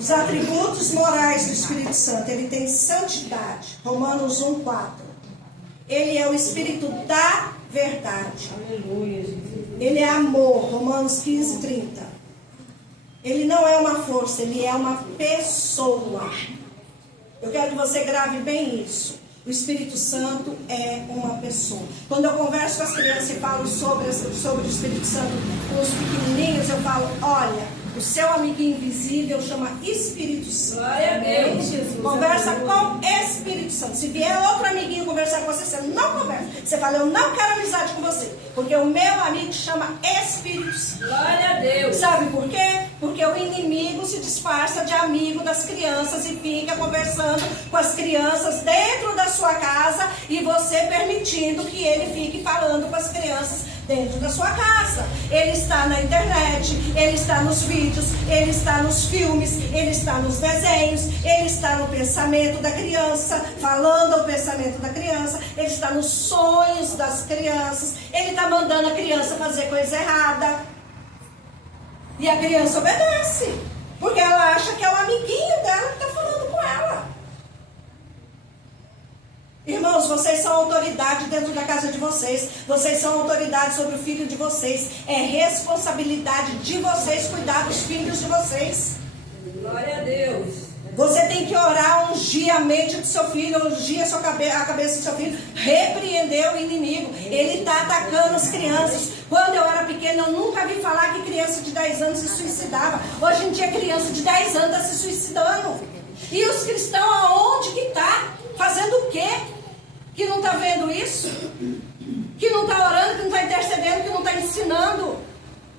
Os atributos morais do Espírito Santo. Ele tem santidade. Romanos 1:4. Ele é o Espírito da verdade. Aleluia. Ele é amor. Romanos 15:30. Ele não é uma força, ele é uma pessoa. Eu quero que você grave bem isso. O Espírito Santo é uma pessoa. Quando eu converso com as crianças e falo sobre o Espírito Santo com os pequenininhos, eu falo, olha, o seu amiguinho invisível chama Espírito Santo. Glória a Deus, Jesus. Conversa com Espírito Santo. Se vier outro amiguinho conversar com você, você não conversa. Você fala, eu não quero amizade com você. Porque o meu amigo chama Espírito Santo. Glória a Deus. Sabe por quê? Porque o inimigo se disfarça de amigo das crianças e fica conversando com as crianças dentro da sua casa e você permitindo que ele fique falando com as crianças dentro da sua casa. Ele está na internet, ele está nos vídeos, ele está nos filmes, ele está nos desenhos, ele está no pensamento da criança, falando o pensamento da criança, ele está nos sonhos das crianças, ele está mandando a criança fazer coisa errada. E a criança obedece, porque ela acha que é o amiguinho dela que está falando com ela. Irmãos, vocês são autoridade dentro da casa de vocês. Vocês são autoridade sobre o filho de vocês. É responsabilidade de vocês cuidar dos filhos de vocês. Glória a Deus. Você tem que orar, ungir a mente do seu filho, ungir a cabeça do seu filho, repreender o inimigo. Ele está atacando as crianças. Quando eu era pequena, eu nunca vi falar que criança de 10 anos se suicidava. Hoje em dia, criança de 10 anos está se suicidando. E os cristãos, aonde que está? Fazendo o quê? Que não está vendo isso? Que não está orando, que não está intercedendo, que não está ensinando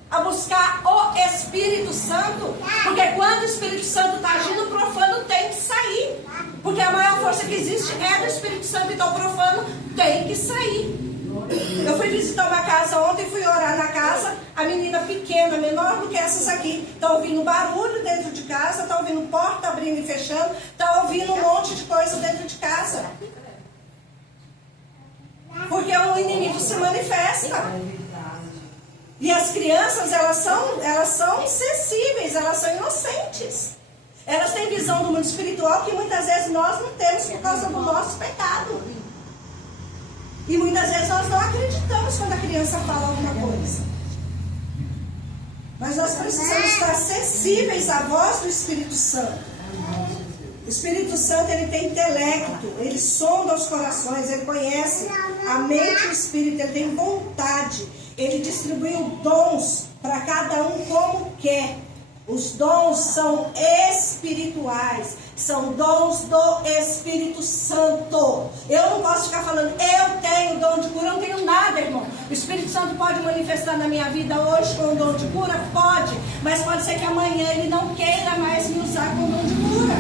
a buscar o Espírito Santo? Porque quando o Espírito Santo está agindo, o profano tem que sair. Porque a maior força que existe é do Espírito Santo, então o profano tem que sair. Eu fui visitar uma casa ontem, fui orar na casa, a menina pequena, menor do que essas aqui, está ouvindo barulho dentro de casa, está ouvindo porta abrindo e fechando, está ouvindo um monte de coisa dentro de casa. Porque o inimigo se manifesta. E as crianças, elas são insensíveis, elas são inocentes. Elas têm visão do mundo espiritual que muitas vezes nós não temos por causa do nosso pecado. E muitas vezes nós não acreditamos quando a criança fala alguma coisa. Mas nós precisamos estar sensíveis à voz do Espírito Santo. O Espírito Santo, ele tem intelecto, ele sonda os corações, ele conhece a mente e o Espírito, ele tem vontade. Ele distribuiu dons para cada um como quer. Os dons são espirituais, são dons do Espírito Santo. Eu não posso ficar falando, eu tenho dom de cura, eu não tenho nada, irmão. O Espírito Santo pode manifestar na minha vida hoje com o dom de cura? Pode, mas pode ser que amanhã ele não queira mais me usar com o dom de cura.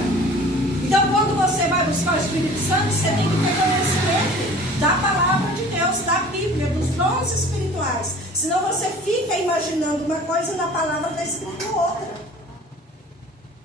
Então, quando você vai buscar o Espírito Santo, você tem que ter conhecimento da palavra de Deus, da Bíblia, dos dons espirituais. Senão você fica imaginando uma coisa na palavra, está escrito outra.